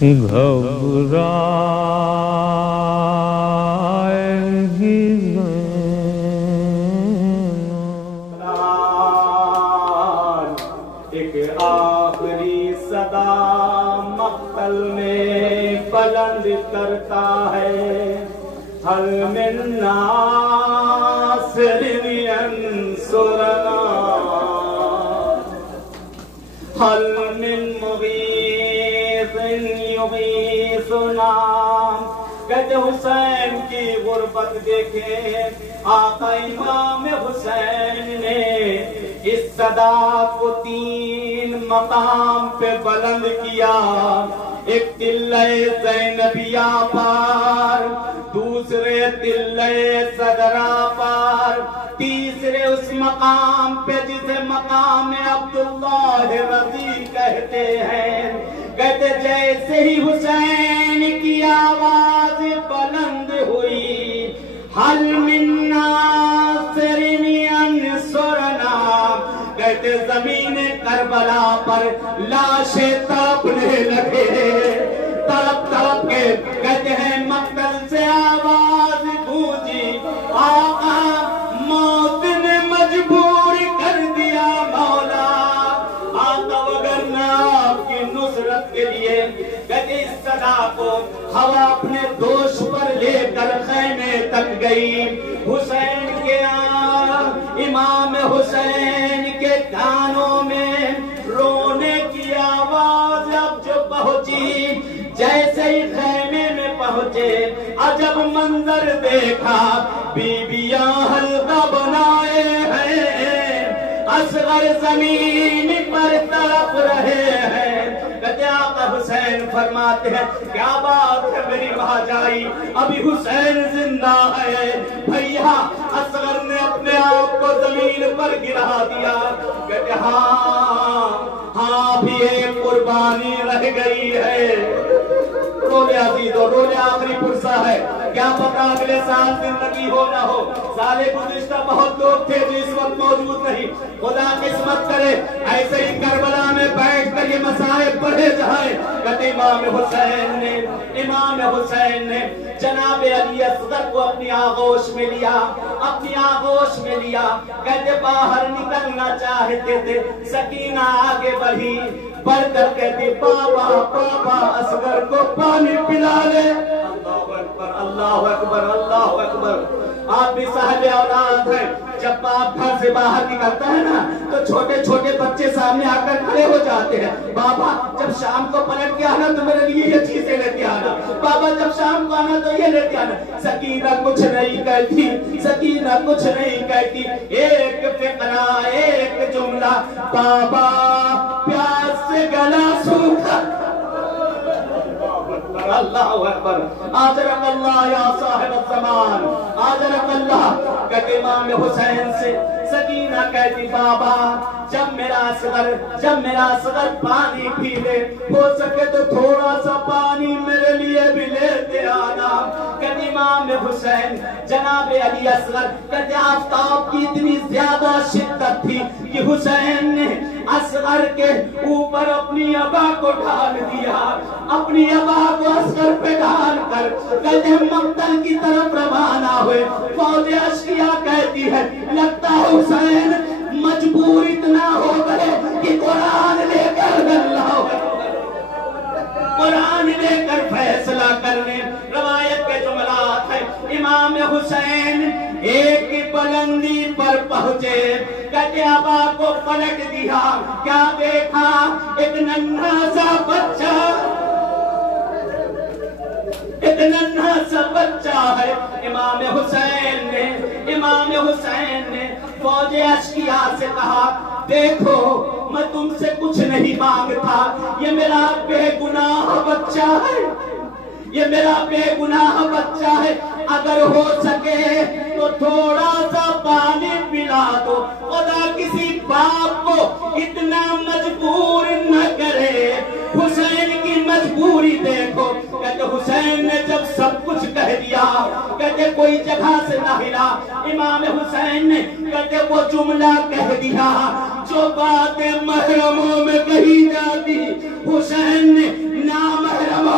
گھبرائے گی ایک آخری صدا مقتل میں بلند کرتا ہے، حل من ناصر ینصرنا، حل من مغیث یغیثنا۔ کہتے حسین کی غربت دیکھیں، آقا امام حسین نے اس صدا کو 3 مقام پہ بلند کیا، ایک تلہ زینبیہ پر، دوسرے تلہ صدرہ پر، تیسرے اس مقام پہ جسے مقام عبداللہ رضی کہتے ہیں۔ کہتے جیسے ہی حسین کی آواز بلند ہوئی، حل من ناصر ینصرنا، کہتے زمین کربلا پر لاشیں تڑپنے لگے، تڑپ تڑپ کے کہتے ہیں مقتل سے آواز گونجی، آقا موت نے مجبور کر دیا مولا، آقا وگرنہ آپ کی نصرت کے لیے۔ کہتے اس صدا کو ہوا اپنے دوش پر لے کر خیمے تک گئی، حسین کے امام حسین کے کانوں میں رونے کی آواز اب جو پہنچی، جیسے ہی خیمے میں پہنچے عجب منظر دیکھا، بیویاں حلقہ بنائے ہیں، اصغر زمین پر تڑپ رہے ہیں۔ کہتے آقا حسین فرماتے ہیں کیا بات ہے میری بھاجائی، ابھی حسین زندہ ہے۔ بھیا اصغر نے اپنے آپ کو زمین پر گرا دیا، کہتے ہاں بھی ایک قربانی رہ گئی ہے۔ رولے عزیزو، رولے آخری فرصہ ہے، کیا پتا اگلے سال زندگی ہو نہ ہو۔ سال گزشتہ بہت لوگ تھے جو اس وقت موجود نہیں، خدا قسمت کرے ایسے ہی کربلا میں بیٹھ کر یہ مسائب پڑھے جائیں۔ کہتے امام حسین نے جناب علی اصغر کو اپنی آغوش میں لیا، کہتے باہر نکلنا چاہتے تھے، سکینہ آگے بڑھی، بڑھ کر کہتے بابا اصغر کو پانی پلا لے۔ اللہ اکبر، اللہ اکبر، اللہ اکبر۔ آپ بھی صاحب اولاد ہیں، جب باپ گھر سے باہر نکلتا ہے نا تو چھوٹے چھوٹے بچے سامنے آ کر کھڑے ہو جاتے ہیں، بابا جب شام کو پلٹ کے آنا تو میرے لیے یہ چیزیں لیتے آنا، بابا جب شام کو آنا تو یہ لیتے آنا۔ سکینہ کچھ نہیں کہتی، ایک فقرہ، ایک جملہ، بابا پیاس سے گلا سوکھا۔ اللہ اکبر، آجرک اللہ یا صاحب الزمان، آجرک اللہ۔ کہتے امام حسین سے سکینہ کہتی بابا جب میرا اصغر پانی پی لے، ہو سکے تو تھوڑا سا پانی میرے لیے بھی لیتے آنا۔ کہتے امام حسین جناب علی اصغر، کہتے آفتاب کی اتنی زیادہ شدت تھی کہ حسین نے اصغر کے اوپر اپنی عبا کو ڈال دیا، اپنی عبا کو اصغر پہ ڈال کر کہتے مقتل کی طرف روانہ ہوئے۔ فوج اشقیاء کہتی ہے لگتا حسین مجبور اتنا ہو گئے کہ قرآن لے کر فیصلہ کرنے۔ روایت کے جملات ہیں امام حسین ایک بلندی پر پہنچے، کہتے عبا کو پلٹ دیا، کیا دیکھا ایک ننھا سا بچہ ہے۔ امام حسین نے فوج اشقیاء سے کہا دیکھو میں تم سے کچھ نہیں مانگتا، یہ میرا بے گناہ بچہ ہے، اگر ہو سکے تو تھوڑا سا پانی پلا دو، خدا کسی باپ کو اتنا مجبور نہ کرے۔ حسین کی مجبوری دیکھو، کہتے حسین نے جب سب کچھ کہہ دیا، کہتے کوئی جگہ سے نہ ہلا، امام حسین نے کہتے وہ جملہ کہہ دیا جو باتیں محرموں میں کہی جاتی، حسین نے نامحرموں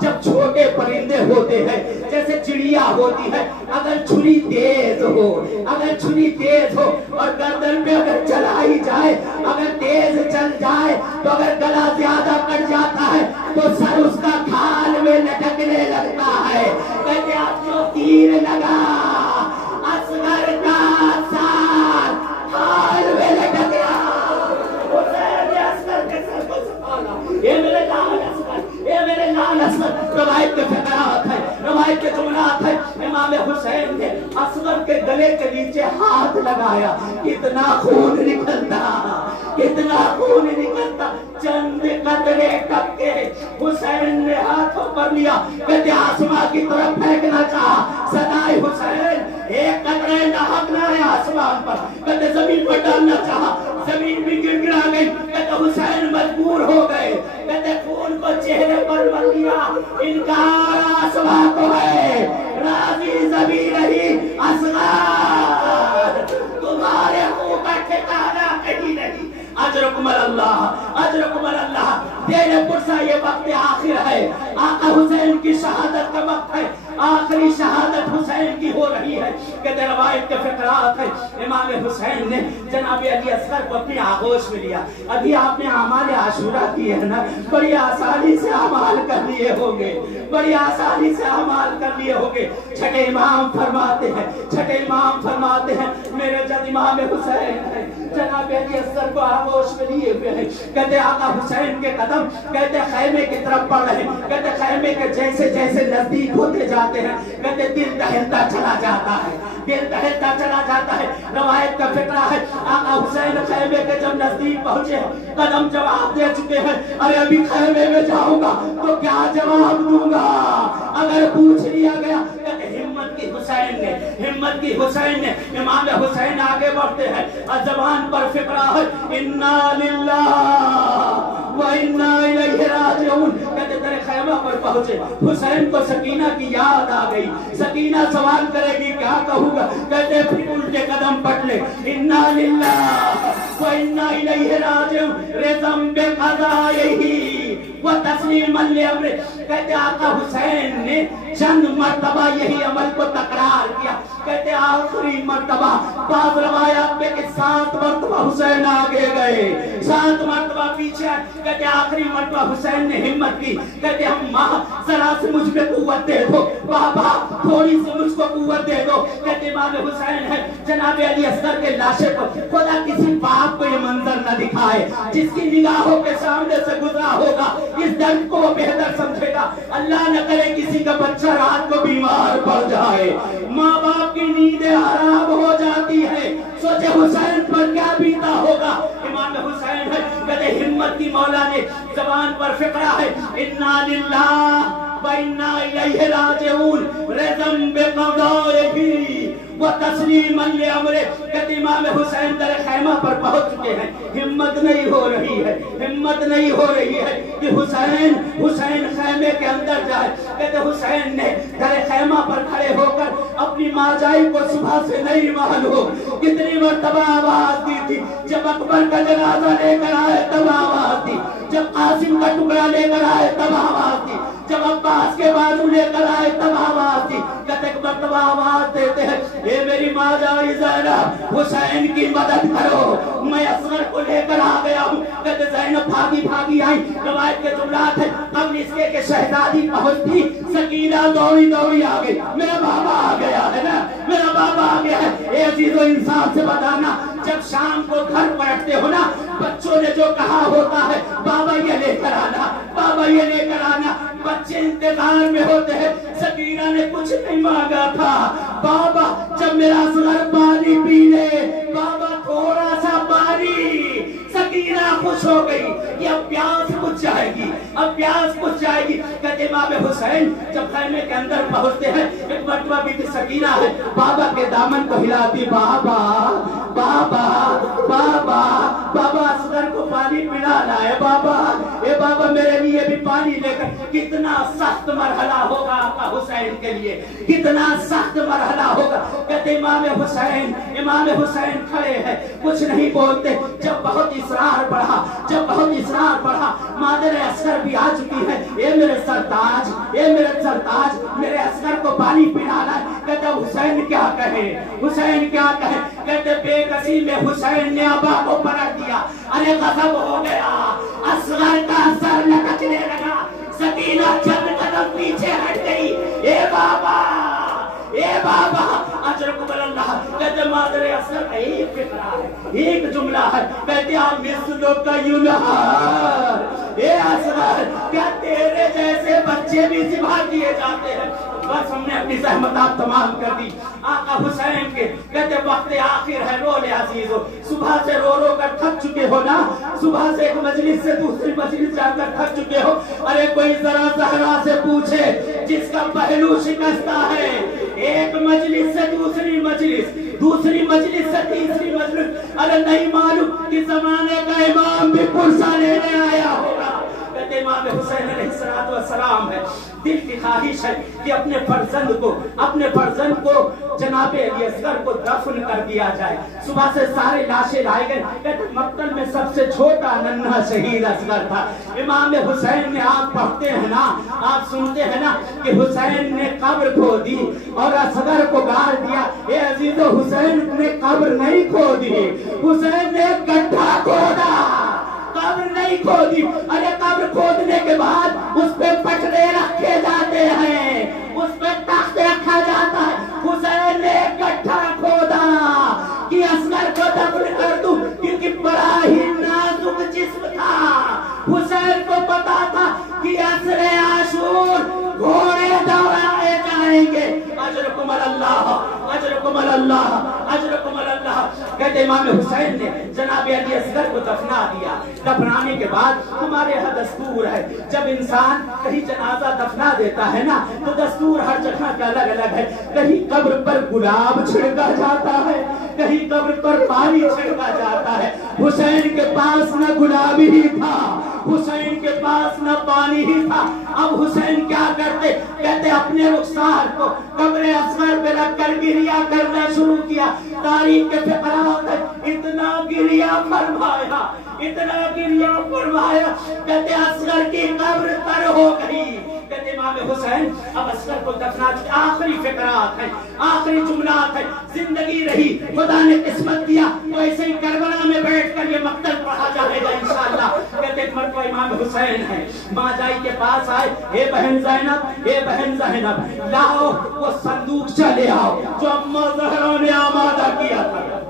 جب چھوٹے پرندے ہوتے ہیں جیسے چڑیا ہوتی ہے، اگر چھری تیز ہو، اگر چھری تیز ہو اور گردن پہ اگر چلائی جائے، اگر تیز چل جائے تو اگر گلا زیادہ کٹ جاتا ہے تو سر اس کا کھال میں لٹکنے لگتا ہے۔ کہتے آپ جو تیر لگا اصغر کا سر کھال میں لٹک گیا، حسین نے اصغر کے سر کو سنبھالا، یہ میرے لال اصغر، یہ میرے لال اصغر۔ روایت کے فقرات ہے، روایت کے جملات ہے، امام حسین نے اصغر کے گلے کے نیچے ہاتھ لگایا، اتنا خون نکلتا، اتنا خون نکلتا، چند قطرے ٹپکے، حسین نے ہاتھوں پر لیا، کہتے آسمان کی طرف پھینکنا چاہا، صدائے حسین ایک قطرے نہ ہے آسمان پر، کہتے زمین پر ڈالنا چاہا، زمین بھی گر گرا گئی، کہتے حسین مجبور ہو گئے، کہتے خون کو چہرے پر مل دیا، انکار آسمان کو ہے، راضی زمین نہیں اصغر، تمہارے خون کا ٹھکانہ کہیں نہیں۔ اجرکم اللہ، اجرکم اللہ۔ تیرے پرسا یہ وقت آخر ہے، آقا حسین کی شہادت کا وقت ہے، آخری شہادت حسین کی ہو رہی ہے۔ کہتے روایت کے فقرات ہے، امام حسین نے جناب علی اصغر کو اپنی آغوش میں لیا۔ ابھی آپ نے اعمال عاشورہ کیے ہیں نا، بڑی آسانی سے اعمال کر لیے ہوں گے، بڑی آسانی سے اعمال کر لیے ہوں گے۔ چھٹے امام فرماتے ہیں، چھٹے امام فرماتے ہیں، میرے جد امام حسین ہے، جناب علی اصغر کو آغوش میں لیے ہوئے ہیں۔ کہتے آقا حسین کے قدم کہتے خیمے کی طرف بڑھ رہے ہیں، کہتے خیمے کے جیسے جیسے نزدیک ہوتے جاتے ہیں، کہتے دل دہلتا چلا جاتا ہے، دل دہلتا چلا جاتا ہے۔ روایت کا فقرہ ہے، آقا حسین خیمے کے جب نزدیک پہنچے ہیں، قدم جواب دے چکے ہیں، ارے ابھی خیمے میں جاؤں گا تو کیا جواب دوں گا اگر پوچھ لیا گیا۔ کہتے ہمت کی حسین نے، ہمت کی حسین نے، امام حسین آگے بڑھتے ہیں اور زبان پر فقرہ ہے، انا للہ وَإِنَّا إِلَيْهِ رَاجِعُونَ۔ کہتے تیرے خیمہ پر پہنچے، حسین کو سکینہ کی یاد آ گئی، سکینہ سوال کرے گی کیا کہوں گا، کہتے پھر الٹے قدم پٹ لے، اِنَّا لِلَّهِ وَإِنَّا إِلَيْهِ رَاجِعُونَ، رِضًا بِقَضَائِهِ وَتَسْلِيمًا لِأَمْرِهِ۔ کہتے آقا حسین نے چند مرتبہ یہی عمل کو تکرار کیا، کہتے آخری مرتبہ، بعض روایات میں کہ 7 مرتبہ حسین آگے گئے، 7 مرتبہ پیچھے، کہتے آخری مرتبہ حسین نے ہمت کی، کہتے ہم ماں ذرا سے مجھ پہ قوت دے دو، بابا تھوڑی سی مجھ کو قوت دے دو۔ کہتے امام حسین ہے، جناب علی اصغر کے لاشے کو خدا کسی باپ کو یہ منظر نہ دکھائے، جس کی نگاہوں کے سامنے سے گزرا ہوگا اس درد کو وہ بہتر سمجھے گا۔ اللہ نہ کرے کسی کا بچہ رات کو بیمار پڑ جائے، ماں باپ کی نیندیں حرام ہو جاتی ہے، سوچے حسین پر کیا بیتا ہوگا۔ امام حسین ہے، کہتے ہمت کی مولا نے زبان پر فقرہ ہے، اِنَّا لِلَّهِ وَإِنَّا إِلَيْهِ رَاجِعُونَ، رِضًا بِقَضَائِهِ وَتَسْلِيمًا لِأَمْرِهِ۔ کہتے امام حسین در خیمہ پر پہنچ چکے ہیں، ہمت نہیں ہو رہی ہے، ہمت نہیں ہو رہی ہے کہ حسین خیمے کے اندر جائے۔ کہتے حسین نے در خیمہ پر کھڑے ہو کر اپنی ماں جائی کو صبح سے نہیں معلوم کتنی مرتبہ آواز دی تھی، جب اکبر کا جنازہ لے کر آئے تب آواز دی، جب قاسم کا ٹکڑا لے کر آئے تب آواز دی، جب عباس کے بازو لے کر آئے تب آواز دی۔ کہتے ایک مرتبہ آواز دیتے ہیں، اے میری ماں جائی زینب حسین کی مدد کرو، میں اصغر کو لے کر آ گیا ہوں۔ کہتے زینب بھاگی بھاگی آئی، روایت کے جملات ہیں، قبل اس کے کہ شہزادی پہنچتی سکینہ دوڑی دوڑی آ گئی، میرا بابا آ گیا ہے نا، میرا بابا آ گیا ہے۔ اے عزیز و انصاف سے بتانا، جب شام کو گھر پلٹتے ہو نا، بچوں نے جو کہا ہوتا ہے بابا یہ لے کر آنا، بابا یہ لے کر آنا، بچے انتظار میں ہوتے ہیں۔ سکینہ نے کچھ نہیں مانگا تھا، بابا جب میرا اصغر پانی پی لے، بابا تھوڑا سا پانی، سکینہ خوش ہو گئی، یہ اب پیاس بجھ جائے گی، اب پیاس بجھ جائے گی۔ کہتے امام حسین جب خیمے کے اندر پہنچتے ہیں، ایک مرتبہ بھی سکینہ ہے، بابا کے دامن کو ہلاتی، بابا بابا بابا بابا اصغر کو پانی پلانا ہے، بابا اے بابا میرے لیے بھی پانی لے کر۔ کتنا سخت مرحلہ ہوگا آقا حسین کے لیے، کتنا سخت مرحلہ ہوگا۔ کہتے امام حسین کھڑے ہیں، کچھ نہیں بولتے، جب بہت اصرار بڑھا پڑھا، جب بہت اصرار پڑھا، مادر اصغر بھی آ چکی ہے، اے میرے سرتاج، اے میرے سرتاج، میرے اصغر کو پانی پلانا ہے۔ کہتے حسین کیا کہے، حسین کیا کہے، کہتے بے کسی میں حسین نے ابا کو پلٹ دیا۔ ارے غضب ہو گیا، اصغر کا سر لٹکنے لگا، سکینہ چند قدم پیچھے ہٹ گئی۔ اے بابا، اے بابا، اجرکم اللہ، کہتے مادر اصغر کا ایک فقرہ ہے، ایک جملہ ہے، کہتے مثلو کا یلہار، اے اصغر، کیا تیرے جیسے بچے بھی ذبح کیے جاتے ہیں؟ بس ہم نے اپنی زحمتات تمام کر دی۔ آقا حسین کے کہتے وقت آخر ہے، رو لے عزیزو، صبح سے رو رو کر تھک چکے ہو نا، صبح سے ایک مجلس سے دوسری مجلس جا کر تھک چکے ہو۔ ارے کوئی ذرا زہرا سے پوچھے جس کا پہلو شکستہ ہے، ایک مجلس سے دوسری مجلس، دوسری مجلس سے تیسری مجلس، ارے نہیں معلوم کہ زمانے کا امام بھی پرسہ لینے آیا ہوگا۔ کہتے امام حسین علیہ السلام ہے، دل کی خواہش ہے کہ اپنے فرزند کو جناب علی اصغر کو دفن کر دیا جائے۔ صبح سے سارے لاشیں لائے گئے، کہتے مقتل میں سب سے چھوٹا ننھا شہید اصغر تھا۔ امام حسین نے آپ پڑھتے ہیں نا، آپ سنتے ہیں نا کہ حسین نے قبر کھو دی اور اصغر کو گاڑ دیا۔ اے عزیزو، حسین نے قبر نہیں کھو دی، حسین نے گڈھا کھودا، قبر نہیں کھودی۔ ارے قبر کھودنے کے بعد اس پہ پٹرے رکھے جاتے ہیں، اس پہ تخت رکھا جاتا ہے۔ حسین نے گڈھا کھودا کہ اصغر کو دفن کر دوں، کیونکہ بڑا ہی نازک جسم تھا۔ حسین کو پتا تھا کہ عصر عاشور گھوڑے دوڑائے جائیں گے۔ اجرکم اللہ، اجرکم اللہ، اجرکم اللہ۔ کہتے امام حسین نے جناب علی اصغر کو دفنا دیا۔ دفنانے کے بعد ہمارے ہاں دستور ہے، جب انسان کہیں جنازہ دفنا دیتا ہے نا تو دستور ہر جگہ کا الگ الگ ہے۔ کہیں قبر پر گلاب چھڑکا جاتا ہے، کہیں قبر پر پانی چھڑکا جاتا ہے۔ حسین کے پاس نہ گلاب ہی تھا، حسین کے پاس نہ پانی ہی تھا۔ اب حسین کیا کرتے، کہتے اپنے رخسار کو قبر اصغر پہ رکھ کر گریہ کرنا شروع کیا۔ تاریخ کے فقرات ہے، اتنا گریہ فرمایا، اتنا گریہ فرمایا، کہتے اصغر کی قبر تر ہو گئی۔ کہتے امام حسین اب اصغر کو دفنا چکے۔ آخری فقرات ہیں، آخری جملات ہیں، زندگی رہی، خدا نے قسمت دیا تو ایسے ہی کربلا میں بیٹھ کر یہ مقتل پڑھا جائے گا انشاءاللہ۔ کہتے ایک مرتبہ امام حسین ہے، ماں جائی کے پاس آئے، اے بہن زینب، اے بہن زینب، لاؤ وہ صندوق چلے آؤ جو اماں زہرا نے آمادہ کیا تھا،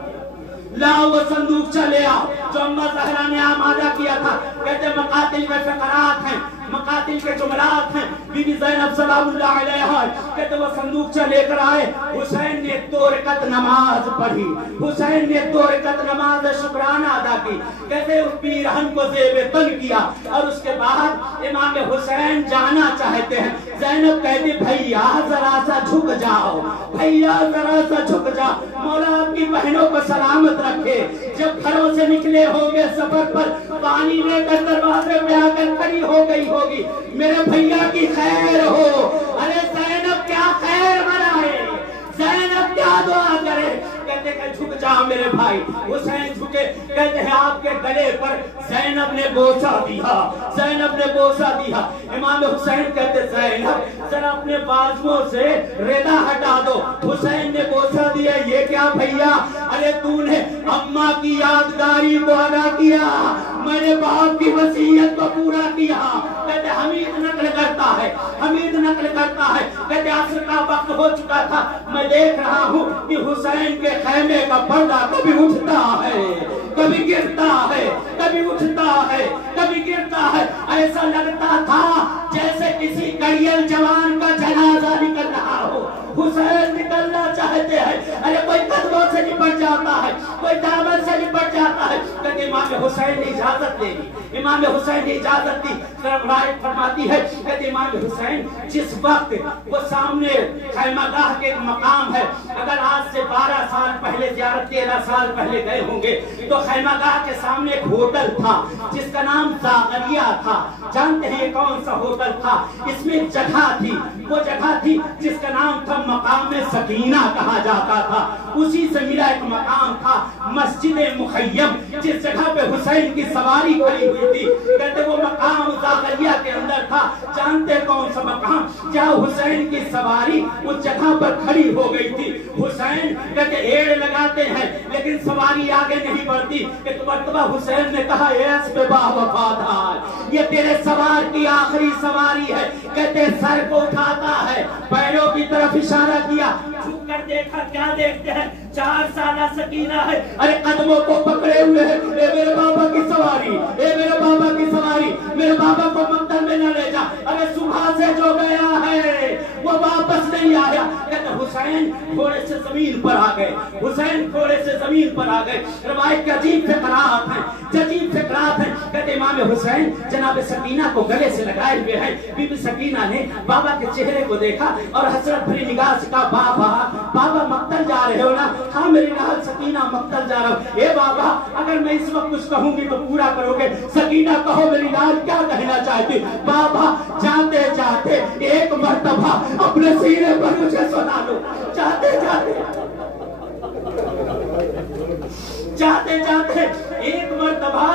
لاؤ وہ صندوق چلے آؤ جو اماں زہرا نے آمادہ کیا تھا۔ کہتے مقاتل میں فقرات ہیں، مقاتل کے جملات ہیں، بی بی زینب سلام اللہ علیہا کہتے وہ صندوق چلے کر آئے۔ حسین نے 2 رکعت نماز پڑھی، حسین نے 2 رکعت نماز شکرانہ ادا کی۔ کہتے اس پیرہن کو زیب تن کیا اور اس کے بعد امام حسین جانا چاہتے ہیں۔ زینب کہتی بھائیا ذرا سا جھک جاؤ، بھائیا ذرا سا جھک جاؤ، مولا آپ کی بہنوں کو سلامت رکھے۔ جب گھروں سے نکلے ہوں گے سفر پر، پانی لے کر دروازے پہ آ کر کھڑی ہو گئی ہوگی، میرے بھائیا کی خیر ہو۔ ارے زینب کیا خیر منائے، زینب کیا دعا کرے۔ کہتے کہ جھک جاؤ میرے بھائی۔ حسین جھکے، کہتے ہیں آپ کے گلے پر زینب نے بوسہ دیا، زینب نے بوسہ دیا۔ امام حسین کہتے زینب ذرا اپنے بازوؤں سے ردا ہٹا دو۔ حسین نے بوسہ دیا، یہ کیا بھیا، ارے تو نے اماں کی یادگاری کو ادا کیا، میں نے باپ کی وصیت کو پورا کیا۔ کہتے حمید نقل کرتا ہے، حمید نقل کرتا ہے، کہتے عصر کا وقت ہو چکا تھا، میں دیکھ رہا ہوں کہ حسین کے خیمے کا پردہ کبھی اٹھتا ہے، کبھی گرتا ہے، کبھی اٹھتا ہے، کبھی گرتا ہے۔ ایسا لگتا تھا جیسے کسی کڑیل جوان کا جنازہ نکل رہا ہو۔ حسین نکلنا چاہتے ہیں، ارے کوئی قدموں سے نپٹ جاتا ہے، کوئی دامن سے نپٹ جاتا ہے۔ کہتے امام حسین نے اجازت دے دی، امام حسین نے اجازت دی۔ روایت فرماتی ہے، کہتے امام حسین جس وقت وہ سامنے خیمہ گاہ کے مقام ہے، اگر آج سے 12 سال پہلے زیارت 13 سال پہلے گئے ہوں گے تو خیمہ گاہ کے سامنے ایک ہوٹل تھا جس کا نام زاغریہ تھا۔ جانتے ہیں یہ کون سا ہوٹل تھا؟ اس میں ایک جگہ تھی، وہ جگہ تھی جس کا نام تھا مقام سکینہ کہا جاتا تھا، اسی سے ملا ایک مقام تھا مسجد مخیم، جس جگہ پہ حسین کی سواری کھڑی ہوئی تھی، کہتے وہ مقام زاغریہ کے اندر تھا۔ جانتے کون سا مقام؟ جہاں حسین کی سواری اس جگہ پر کھڑی ہو گئی تھی۔ حسین کہتے ایڑ لگاتے ہیں لیکن سواری آگے نہیں بڑھتی۔ ایک مرتبہ حسین نے کہا اے اسب با وفادار، یہ تیرے سوار کی آخری سواری ہے۔ کہتے سر کو اٹھاتا ہے، پیروں کی طرف اشارہ کیا، جھک کر دیکھا، کیا دیکھتے ہیں؟ 4 سالہ سکینہ ہے، ارے قدموں کو پکڑے ہوئے ہے، اے میرے بابا کی سواری، اے میرے بابا کی سواری، میرے بابا کو مقتل میں نہ لے جا، ارے صبح سے جو گیا ہے وہ واپس نہیں آیا۔ کہتے حسین گھوڑے سے زمین پر آ گئے، حسین گھوڑے سے زمین پر آ گئے۔ روایت کے عجیب فقرات ہیں، عجیب فقرات ہیں۔ کہتے امام حسین جناب سکینہ کو گلے سے لگائے ہوئے ہیں، بی بی سکینہ نے بابا کے چہرے کو دیکھا اور حسرت بھری نگاہ سے کہا بابا، بابا مقتل جا رہے ہو نا؟ ہاں میری نال سکینہ مقتل جا رہا ہوں۔ اے بابا اگر میں اس وقت کچھ کہوں گی تو پورا کرو گے؟ سکینہ کہو میری نال کیا کہنا چاہتی؟ بابا جاتے جاتے ایک مرتبہ اپنے سینے پر مجھے سنا لو، جاتے جاتے جاتے جاتے ایک مرتبہ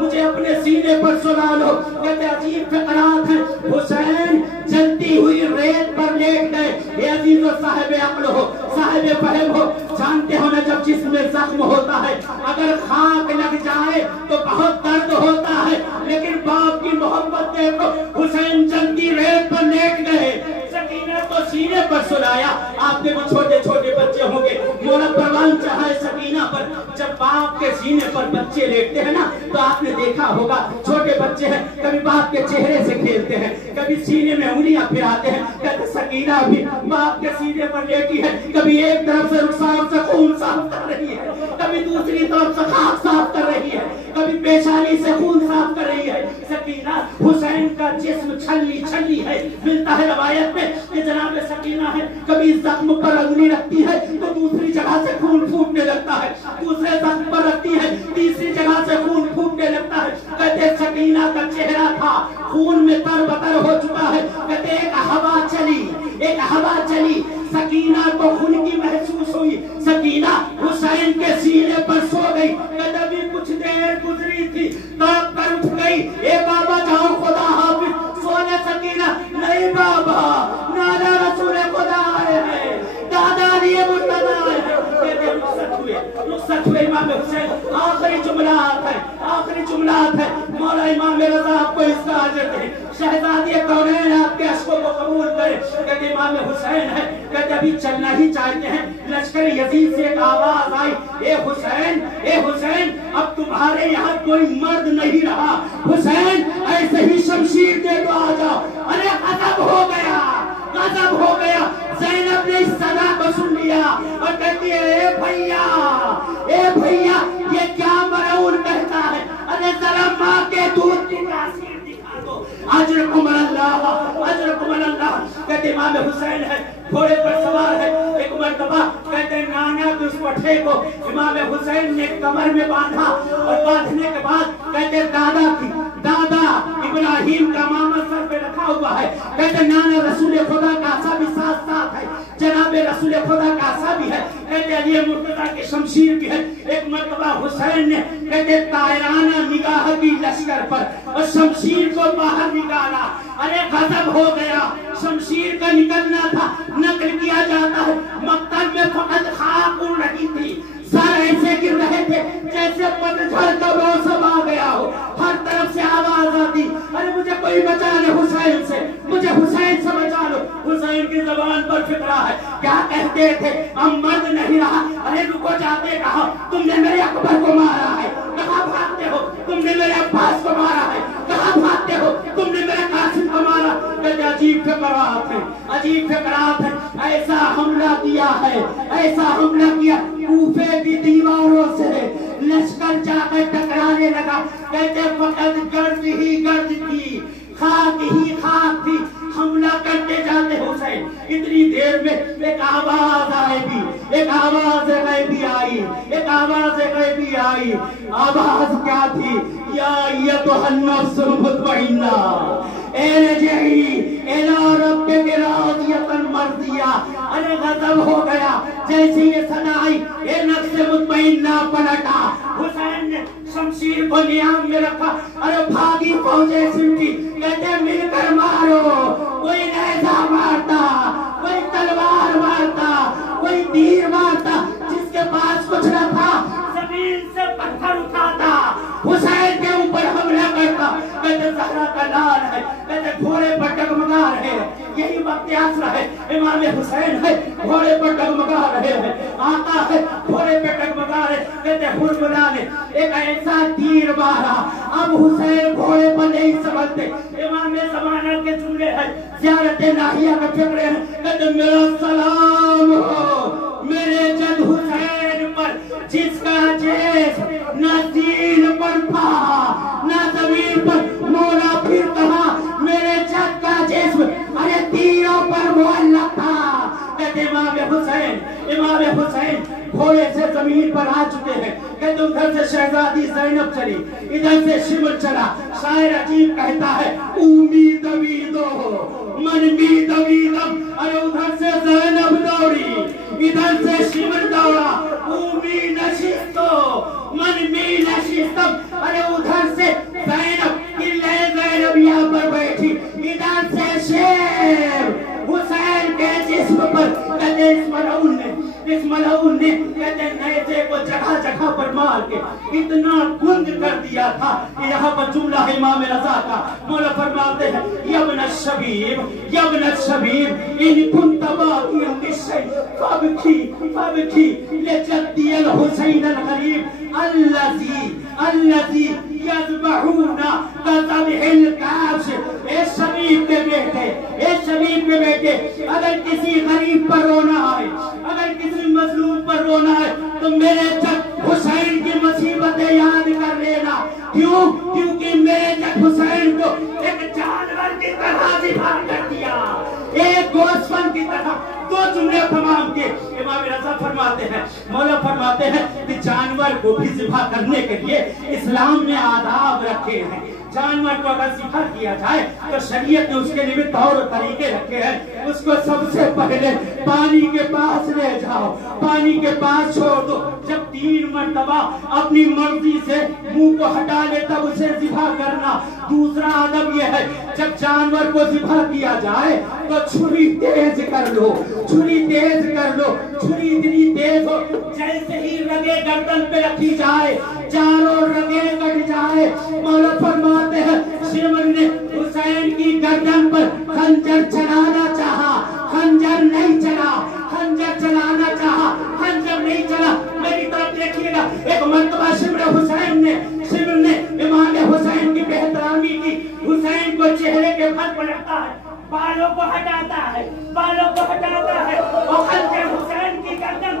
مجھے اپنے سینے پر سنا لو۔ کہتے عجیب فقرات ہیں۔ حسین جلتی ہوئی ریت پر لیٹ گئے۔ اے عزیز و صاحب عقل ہو، صاحب فہم ہو، جانتے ہو نا جب جسم میں زخم ہوتا ہے اگر خاک لگ جائے تو بہت درد ہوتا ہے، لیکن باپ کی محبت دیکھو، حسین جلتی ریت پر لیٹ گئے، سکینہ کو سینے پر سلایا۔ آپ کے بھی چھوٹے چھوٹے بچے ہوں گے، مولا پروان چاہے سکینہ پر جب باپ کے سینے پر بچے لیٹتے ہیں نا تو آپ نے دیکھا ہوگا چھوٹے بچے ہیں کبھی باپ کے چہرے سے کھیلتے ہیں، کبھی سینے میں انگلیاں پھراتے ہیں۔ کہتے سکینہ بھی باپ کے سینے پر لیٹی ہے، کبھی ایک طرف سے رخسار سے خون صاف کر رہی ہے، کبھی دوسری طرف سے خاک صاف کر رہی ہے، کبھی پیشانی سے خون صاف کر رہی ہے۔ سکینہ حسین کا جسم چھلی چھلی ہے۔ ملتا ہے روایت میں کہ جناب سکینہ ہے کبھی زخم پر انگلی رکھتی ہے تو دوسری جگہ سے خون پھوٹنے لگتا ہے، دوسرے زخم پر رکھتی ہے تیسری جگہ سے خون پھوٹنے لگتا ہے۔ کہتے سکینہ کا چہرہ تھا خون میں تر بتر ہو چکا ہے۔ کہتے ایک ہوا چلی، ایک ہوا چلی، سکینہ کو خون کی محسوس ہوئی، سکینہ حسین کے سینے پر سو گئی۔ کہتے ابھی کچھ دیر گزری تھی تڑپ کر اٹھ گئی، اے بابا جاؤ خدا حافظ۔ سونے سکینہ نہیں بابا، نانا رسول خدا آئے ہیں، دادا لیے مرتضی آئے ہیں۔ کہتے رخصت ہوئے امام حسین۔ آخری جملات ہے، آخری جملات ہے، مولا امام رضا آپ کو اس کا اجر دے، شہزادی کونین آپ کے عشقوں کو قبول کرے۔ کہتے امام حسین ہے، کہتے ابھی چلنا ہی چاہتے ہیں، لشکر یزید سے ایک آواز آئی، اے حسین، اے حسین، اب تمہارے یہاں کوئی مرد نہیں رہا، حسین ایسے ہی شمشیر دے تو آ جاؤ۔ ارے غضب ہو گیا، غضب ہو گیا۔ زینب نے اس صدا کو سن لیا اور کہتی ہے اے بھیا، اے بھیا، یہ کیا مرعون کہتا ہے؟ ارے ذرا ماں کے دودھ کی تاثیر دکھا دو۔ اجرکم اللہ، اجرکم اللہ۔ کہتے امام حسین ہے، گھوڑے پر سوار ہے۔ ایک مرتبہ کہتے نانا تو اس پٹھے کو امام حسین نے کمر میں باندھا اور باندھنے کے بعد کہتے دادا کی، دادا ابراہیم کا ماما سر پہ رکھا ہوا ہے۔ کہتے نانا رسول خدا کا عصا بھی ساتھ ساتھ ہے، جناب رسول خدا کا عصا بھی ہے، کہتے علی مرتضیٰ کی شمشیر بھی ہے۔ ایک مرتبہ حسین نے کہتے طائرانہ نگاہ کی لشکر پر اور شمشیر کو باہر نکالا۔ ارے غضب ہو گیا، شمشیر کا نکلنا تھا، نقل کیا جاتا ہے مقتل میں فقط خاک اڑ رہی تھی، سر ایسے گر رہے تھے جیسے پتجھڑ کا موسم آ گیا ہو، ہر طرف سے آواز آتی، ارے مجھے کوئی بچا لے حسین سے، مجھے حسین سے بچا لو۔ حسین کی زبان پر فقرہ ہے، کیا کہتے تھے؟ ہم مرد نہیں رہا۔ ارے رکو جاتے کہا تم نے میرے اکبر کو مارا ہے، کہاں بھاگتے ہو؟ تم نے میرے عباس کو مارا ہے، کہاں بھاگتے ہو؟ تم نے میرے قاسم کو مارا۔ کہتے عجیب فقرات ہیں، عجیب فقرات ہیں۔ ایسا حملہ کیا ہے، ایسا حملہ کیا، کوفے کی دیواروں سے لشکر جا کر ٹکرانے لگا۔ کہتے فقط گرد ہی گرد تھی، خاک ہی خاک تھی، حملہ کرتے جاتے حسین۔ اتنی دیر میں ایک آواز آئے گی، ایک آواز غیبی آئی، ایک آواز غیبی آئی۔ آواز کیا تھی؟ یا ایتھا النفس المطمئنہ ارجعی الی ربک راضیۃ مرضیہ۔ ارے غضب ہو گیا جیسے یہ صدا آئی اے نفس مطمئنہ پلٹا حسین نے شمشیر کو نیام میں رکھا ارے بھاگی فوجیں سمٹی کہتے مل کر مارو کوئی نیزہ مارتا کوئی تلوار مارتا کوئی تیر مارتا جس کے پاس کچھ نہ تھا زمین سے پتھر اٹھاتا حسین کے اوپر حملہ کرتا کہتے زہرا کا لال ہے کہتے گھوڑے پر ڈگمگا رہے ہیں یہی وقت آسرا ہے امام حسین ہے گھوڑے پر ڈگمگا رہے ہیں آقا ہے گھوڑے پر ڈگمگا رہے کہتے حرملا نے ایک ایسا تیر مارا اب حسین گھوڑے پر نہیں سمجھتے امام زمانہ کے جملے ہیں زیارت ناحیہ کا فکر ہے کہتے میرا سلام ہو میرے جد حسین پر جس کا جسم نہ دین پر تھا نہ زمین پر مولا پھر کہا میرے جد کا جسم ارے تیروں پر معلق تھا کہتے امام حسین گھوڑے سے زمین پر آ چکے ہیں کہتے ادھر سے شہزادی زینب چلی ادھر سے شمر چلا شاعر عجیب کہتا ہے امید امیدو من بید امیدم ارے ادھر سے زینب دوڑی ادھر سے شمر دوڑا امی نشستو من بی نشستم ارے ادھر سے زینب زینب یہاں پر بیٹھی ادھر سے شیر حسین کے جسم پر کہتے اس ملعون نے کہتے نیزے کو جگہ جگہ پر مار کے اتنا گند کر دیا تھا کہ یہاں پر جملہ ہے امام رضا کا مولا فرماتے ہیں یبن الشبیب ان کنت باقیا للشیء فابکی لجدی الحسین الغریب الذی یذبحون کذبح الکبش اے شبیب کے بیٹے اگر کسی غریب پر رونا آئے اگر کسی مظلوم پر رونا ہے تو میرے جد حسین کی مصیبتیں یاد کر لینا کیونکہ میرے جد حسین کو ایک جانور کی طرح ذبح کر دیا ایک گوسفند کی طرح دو جملے تمام کے امام رضا فرماتے ہیں مولا فرماتے ہیں کہ جانور کو بھی ذبح کرنے کے لیے اسلام نے آداب رکھے ہیں جانور کو اگر ذبح کیا جائے تو شریعت نے اس کے لیے طور و طریقے رکھے ہیں اس کو سب سے پہلے پانی کے پاس لے جاؤ پانی کے پاس چھوڑ دو جب 3 مرتبہ اپنی مرضی سے منہ کو ہٹا لے تب اسے ذبح کرنا دوسرا ادب یہ ہے جب جانور کو ذبح کیا جائے تو چھری تیز کر لو چھری اتنی تیز ہو جیسے ہی رگے گردن پہ رکھی جائے چاروں رگے کٹ جائے مولا فرماتے ہیں شمر نے حسین کی گردن پر خنجر چلانا چاہا خنجر نہیں چلا خنجر چلانا چاہا خنجر نہیں چلا میری طرف دیکھیے گا ایک مرتبہ شمر نے امام حسین کی بہترامی کی حسین کو چہرے کے پھل پلٹتا ہے بالوں کو ہٹاتا ہے اور خنجر حسین کی گردن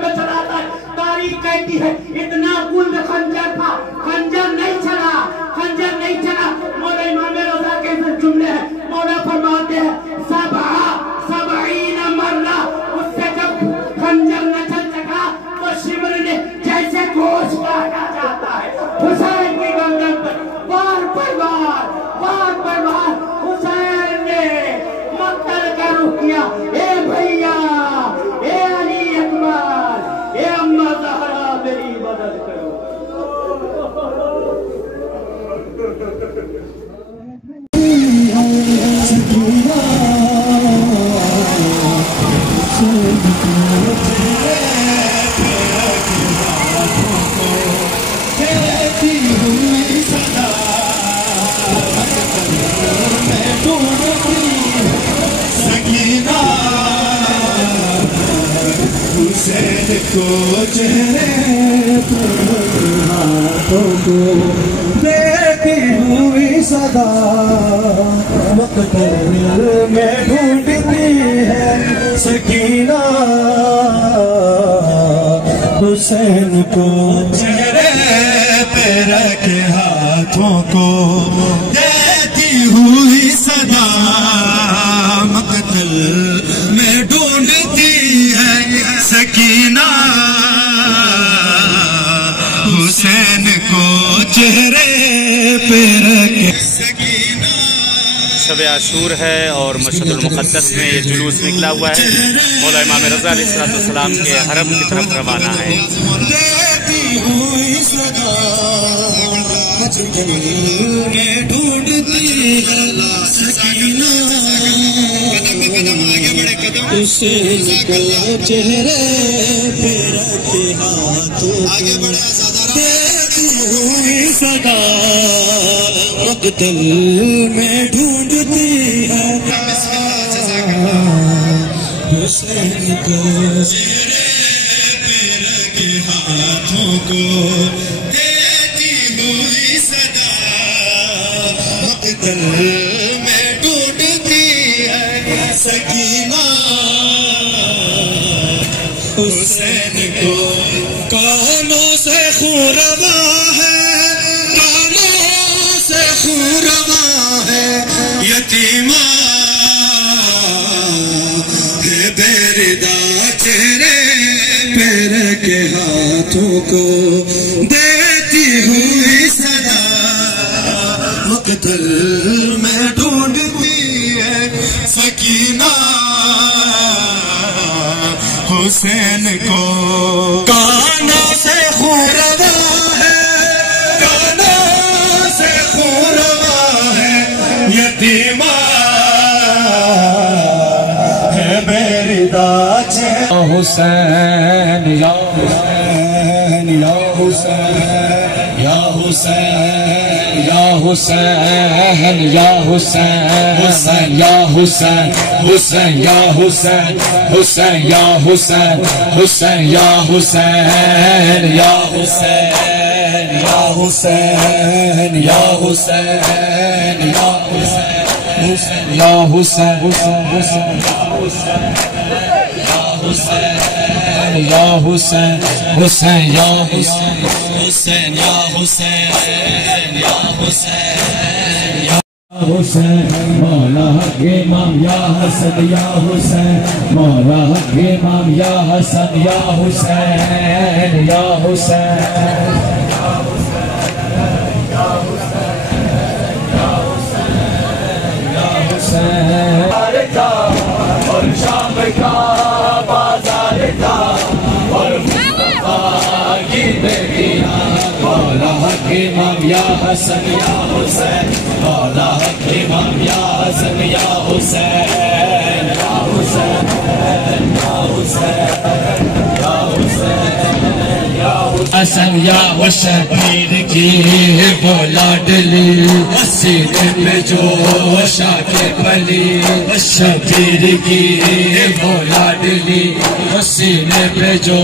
پر چلاتا ہے تاریخ کہتی ہے اتنا گلد خنجر تھا خنجر نہیں چلا مولا امام رضا کے جملے ہیں مولا فرماتے ہیں سبعین مرہ اس سے جب خنجر نہ چل سکا تو شمر نے جیسے گوشت کاٹا جاتا ہے حسین کی گردن پر بار پر بار حسین نے مقتل کا رخ کیا اے بھیا اے علی اکبر اے اماں زہرا میری مدد کرو کو چہرے پر ہاتھوں کو دیتی ہوئی صدا مقتل میں ڈھونڈتی ہے سکینہ حسین کو چہرے پہ رکھے ہاتھوں کو دیتی ہوئی صدا مقتل میں ڈھونڈتی ہے سکینہ حسین کو چہرے پہ رکھے سکینہ شب عاشور ہے اور مشہد المقدس میں یہ جلوس نکلا ہوا ہے، مولا امام رضا علیہ السلام کے حرم کی طرف روانہ ہے۔ حسین کو چہرے پہ رکھے ہاتھوں دیتی ہوئی صدا مقتل میں ڈھونڈتی ہے، حسین کو چہرے پہ رکھے ہاتھوں کو دیتی ہوئی صدا مقتل میں ڈھونڈتی ہے سکینہ حسین کو۔ کانوں سے خون رواں ہے، کانوں سے خون رواں ہے، یتیمہ ہے بے ردا چہرے پہ رکھے ہاتھوں کو دیتی ہوئی صدا مقتل میں ڈھونڈتی ہے سکینہ حسین کو۔ کانوں سے خون رواں ہے، کانوں سے خون رواں ہے، یتیمہ ہے بے ردا چہرہ حسین یا حسین یا حسین یا حسین یا حسین یا حسین یا حسین حسین یا حسین حسین یا حسین حسین یا حسین یا حسین یا حسین یا حسین یا حسین یا حسین یا حسین حسین یا حسین یا حسین یا حسین یا حسین مولا حق امام یا حسن یا حسین مولا حق امام یا حسن یا حسین یا حسین اور شام کا بازار تھا اور مصطفیٰ کی بیٹیاں مولا حق امام یا حسن یا حسین مولا حق امام یا حسن یا حسین یا حسین یا حسین یا حسین یا حسن یا حسین پیر کی بولا ڈلی سینے پہ جو شاکے پلی شبیر کی بولا ڈلی سینے پہ جو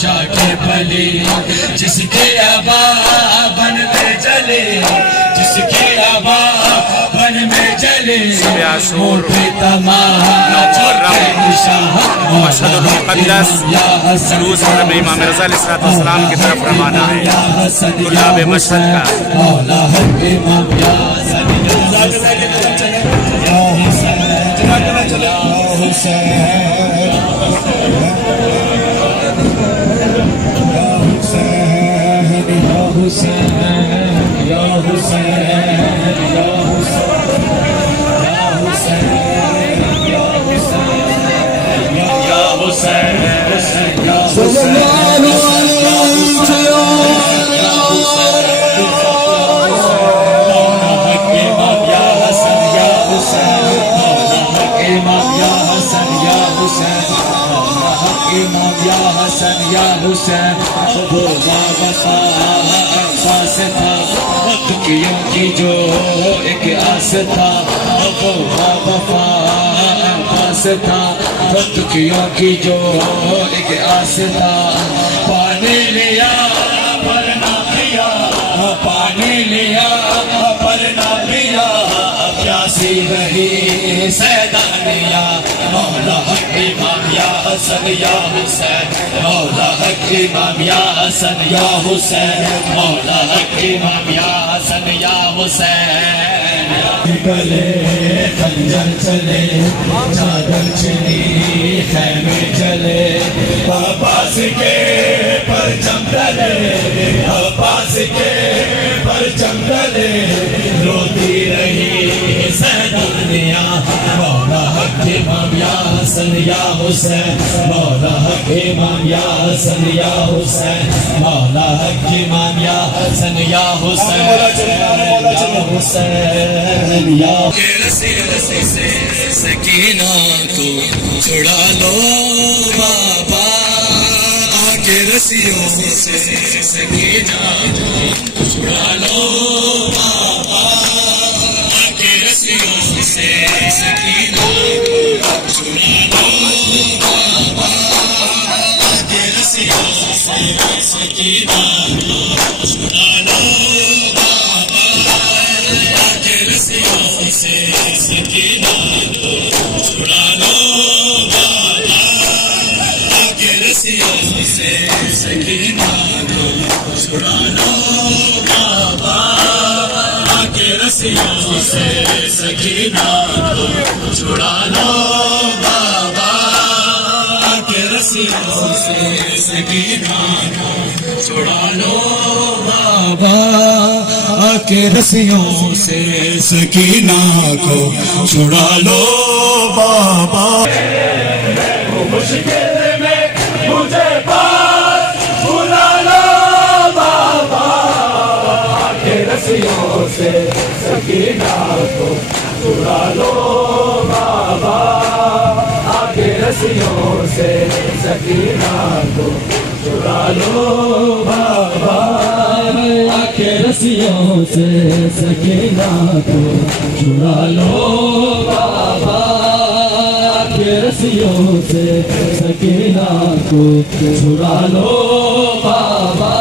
شاکے پلی جس کی آبا بن میں جلے جس کی آبا بن میں جلے موٹی تمام مشہد المقدس جلوس حضرت امام رضا علیہ السلام کی طرف روانہ ہے، طلاب مشہد کا۔ مولا حق امام یا حسین یا حسین یا حسین یا حسین یا حسین ابو بابا پاس تھا تکیوں کی جو ایک آس تھا ابو بابا پاس تھا تکیوں کی جو ایک آس تھا پانی لیا پر نہ پیا پانی لیا پر نہ پیا پیاسی رہی سیدانیہ مولا حق امام یا حسن یا حسین مولا حق امام یا حسن یا حسین مولا حق امام یا حسن یا حسین گلے خنجر چلے چادر چلی خیمے چلے عباس کے پرچم ڈلے عباس کے پرچم ڈلے روتی رہی سیدہ امام یا حسن یا حسین مولا حق امام یا حسن یا حسین مولا حق امام یا حسن یا حسین یا رسی رسی سے سکینہ کو چھڑا لو بابا آکے رسیوں سے سکینہ کو چھڑا لو بابا آکے رسیوں سے سکینہ کو چھڑا لو بابا آکے رسیوں سے سکینہ کو چھڑا لو بابا آکے رسیوں سے سکینہ کو چھڑا لو بابا آکے رسیوں سے سکینہ کو چھڑا لو بابا آکے رسیوں سے سکینہ کو چھڑا لو بابا آکے رسیوں سے سکینہ کو چھڑا لو بابا آکے رسیوں سے سکینہ کو چھڑا لو بابا مشکل میں مجھے پاس بلا لو بابا آکے رسیوں سے سکینہ کو چھڑا لو بابا آکے رسیوں سے سکینہ کو چھڑا لو بابا آکے رسیوں سے سکینہ کو چھڑا لو بابا آکے رسیوں سے سکینہ کو چھڑا لو بابا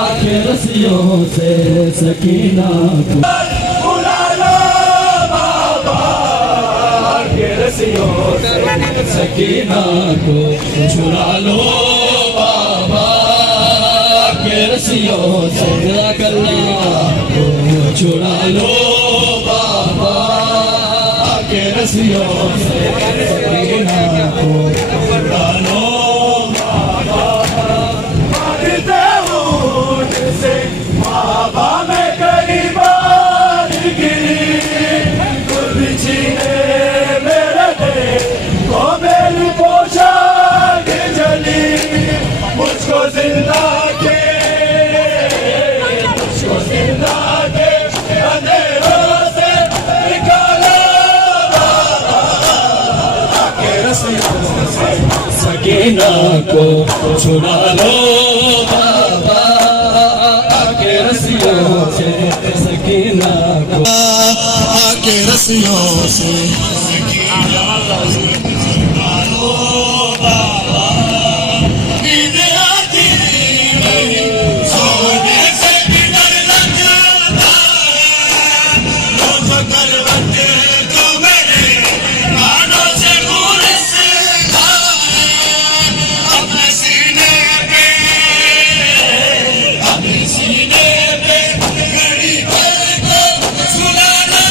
آکے رسیوں سے سکینہ کو بلا لو بابا آکے رسیوں سے سکینہ کو چھڑا لو بابا آکے رسیوں سے چھڑا لو بابا آکے رسیوں سے سکینہ کو چھڑا لو بابا مانگتے ہوں سے بابا میں کئی بار گری خود چھینے میرے دل کو میری پوشاک جلی مجھ کو زندہ کے اندھیروں سے نکالو آکے رسیوں سے سکینہ کو چھڑا لو بابا آکے رسیوں سے سکینہ کو آکے رسیوں سے سکینہ کو چھڑا لو بابا نیند آتی نہیں سونے سے کدھر لگ جاتا لو فکر بندے کو میرے کانوں سے گورس اپنے سینے پہ گھڑی بھر کو سلا لو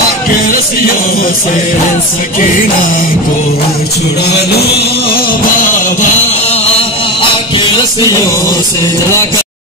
آکے رسیوں سے سکینہ کو چھڑا لو بابا آکے رسیوں سے